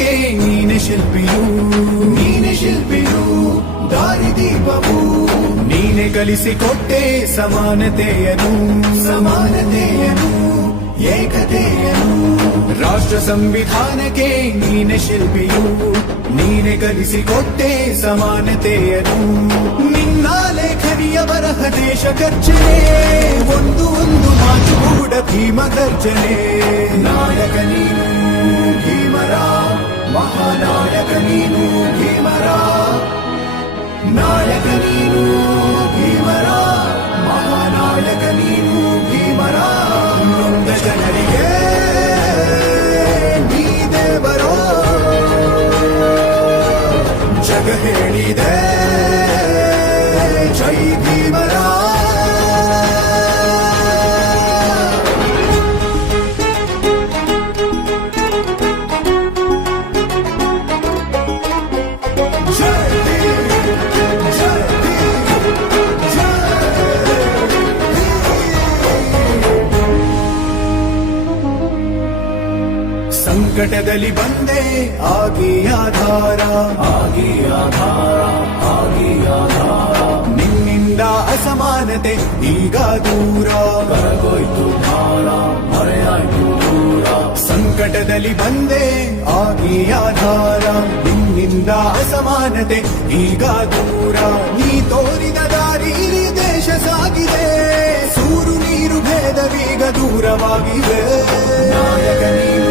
ಸಂವಿಧಾನಕ್ಕೆ ನೀನೆ ಶಿಲ್ಪಿಯು, ನೀನೆ ಶಿಲ್ಪಿಯು, ದಾರಿದೀಪವು ನೀನೆ ಕಲಿಸಿಕೊಟ್ಟೆ ಸಮಾನತೆಯನು, ಸಮಾನತೆಯನು, ಏಕತೆಯನು. ರಾಷ್ಟ್ರ ಸಂವಿಧಾನಕ್ಕೆ ನೀನೆ ಶಿಲ್ಪಿಯು, ನೀನೆ ಕಲಿಸಿಕೊಟ್ಟೆ ಸಮಾನತೆಯನು. ನಿನ್ನ ಲೇಖನಿಯ ಬರಹ ದೇಶ ಗರ್ಜನೆ, ಒಂದು ಒಂದು ಮಾತು ಕೂಡ ಭೀಮ ಗರ್ಜನೆ. ನಾಯಕ ನೀನು ಭೀಮರ, ಮಹಾನಾಯಕ ನೀನು ಭೀಮರ, ನಾಯಕ ನೀನು ಭೀಮರ, ಮಹಾನಾಯಕ ನೀನು ಭೀಮರ. ನೊಂದ ಜನರಿಗೆ ನೀ ದೇವರೋ ಜಗ ಹೇಳಿದೆ ಜೈ ಭೀಮರ. ಸಂಕಟದಲ್ಲಿ ಬಂದೆ ಆಗಿ ಆಧಾರ, ಆಗಿ ಆಧಾರ, ಆಗಿ ಆಧಾರ. ನಿನ್ನಿಂದ ಅಸಮಾನತೆ ಈಗ ದೂರ, ಕರಗೋಯ್ತು ಭಾರ, ಮರೆಯಾಯ್ತು ದೂರ. ಸಂಕಟದಲ್ಲಿ ಬಂದೆ ಆಗಿ ಆಧಾರ, ನಿನ್ನಿಂದ ಅಸಮಾನತೆ ಈಗ ದೂರ. ನೀ ತೋರಿದ ದಾರಿ ದೇಶ ಸಾಗಿದೆ, ಸೂರು ನೀರು ಭೇದವೀಗ ದೂರವಾಗಿದೆ. ನಾಯಕ ನೀನು